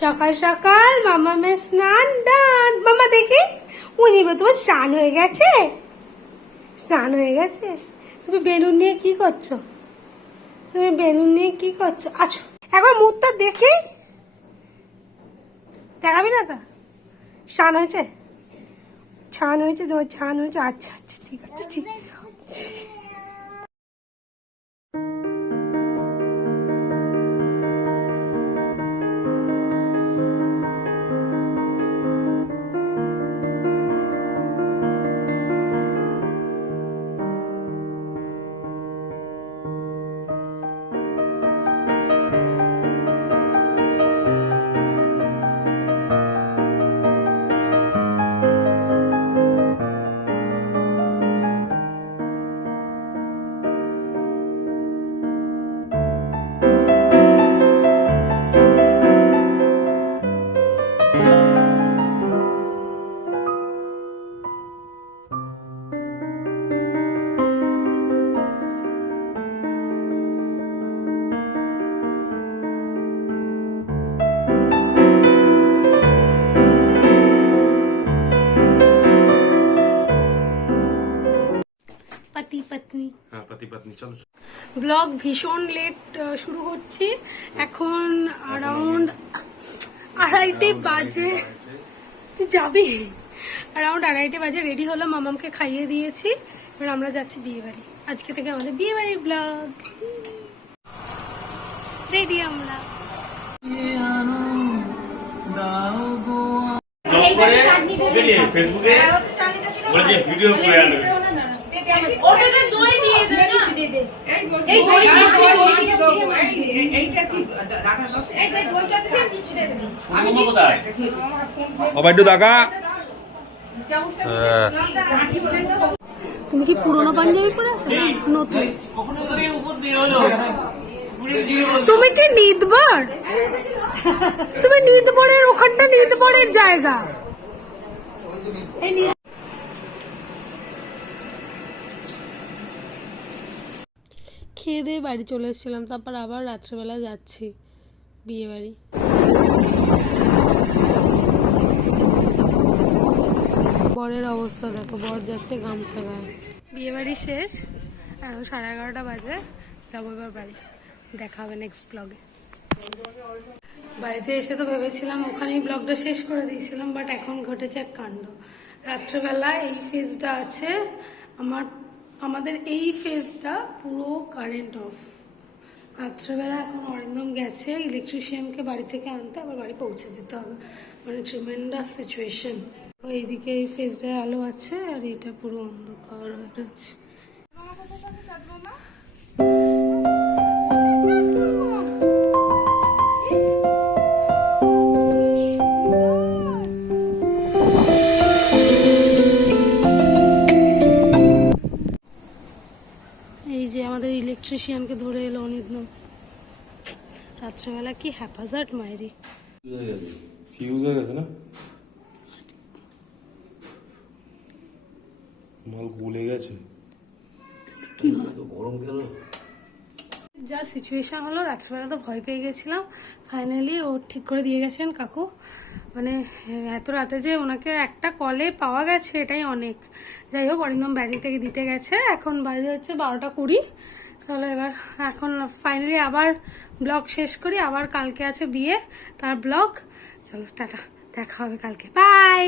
সকাল সকাল মামা মে স্নান ডান। মামা দেখি উনিবে তোমার স্নান হয়ে গেছে, স্নান হয়ে গেছে। তুমি বেলুন নিয়ে কি করছো? তুমি বেলুন নিয়ে কি করছো? আচ্ছা একবার মুখটা দেখি, দেখাবি না তো? স্নান হয়েছে, ছান হয়েছে তোমার, ছান হয়েছে। আচ্ছা আচ্ছা ঠিক আছে ঠিক। पति पत्नी, হ্যাঁ পতি পত্নী চলো। ব্লগ ভীষণ লেট শুরু হচ্ছে। এখন অ্যারাউন্ড 2:30 বাজে। তুই যাবি? অ্যারাউন্ড 2:30 বাজে। রেডি হলাম, মামামকে খাইয়ে দিয়েছি, এবার আমরা যাচ্ছি বিয়ে বাড়ি। আজকে থেকে আমাদের বিয়ে বাড়ির ব্লগ। রেডি আমরা। ফেসবুকে ভিডিও করে আনবে। তুমি কি পুরোনো পাঞ্জাবি পরে আছো? নতুন? তুমি কি নিদবর? তুমি নিদবরের ওখানটা নিদবরের জায়গা। খেয়ে দিয়ে বাড়ি চলে এসেছিলাম, তারপর আবার রাত্রেবেলা যাচ্ছি বিয়ে বাড়ি। বরের অবস্থা দেখো, বর যাচ্ছে গামছা গায়ে। বিয়ে বাড়ি শেষ, এখন 11:30 বাজে। যাবো এবার বাড়ি, দেখা হবে নেক্সট ব্লগে। বাড়িতে এসে তো ভেবেছিলাম ওখানেই ব্লগটা শেষ করে দিয়েছিলাম, বাট এখন ঘটেছে এক কাণ্ড। রাত্রেবেলা এই ফেজটা আছে আমাদের এই ফেজটা পুরো কারেন্ট অফ। রাত্রেবেলা এখন অরিন্দম গেছে ইলেকট্রিশিয়ানকে বাড়ি থেকে আনতে, আবার বাড়ি পৌঁছে দিতে হবে। মানে ট্রিমেন্ডাস সিচুয়েশন। এইদিকে এই ফেজটায় আলো আছে, আর এটা পুরো অন্ধকার হয়ে গেছে। এই যে আমাদের ইলেকট্রিশিয়ানকে ধরে এলো অনির্বাণ। রাত্রেবেলা কি হ্যাপাজার্ড মাইরি। ফিউজ হয়ে গেছে না, মাল গুলে গেছে। গরম কেন? যা সিচুয়েশন হলো, রাত্রেবেলা তো ভয় পেয়ে গেছিলাম। ফাইনালি ও ঠিক করে দিয়ে গেছেন কাকু। মানে এত রাতে যে ওনাকে একটা কলে পাওয়া গেছে, এটাই অনেক। যাই হোক, অরিন্দম বাড়ি থেকে দিতে গেছে। এখন বাজে হচ্ছে 12:20। চলো এবার এখন ফাইনালি আবার ব্লগ শেষ করি। আবার কালকে আছে বিয়ে, তার ব্লগ। চলো টাটা, দেখা হবে কালকে, বাই।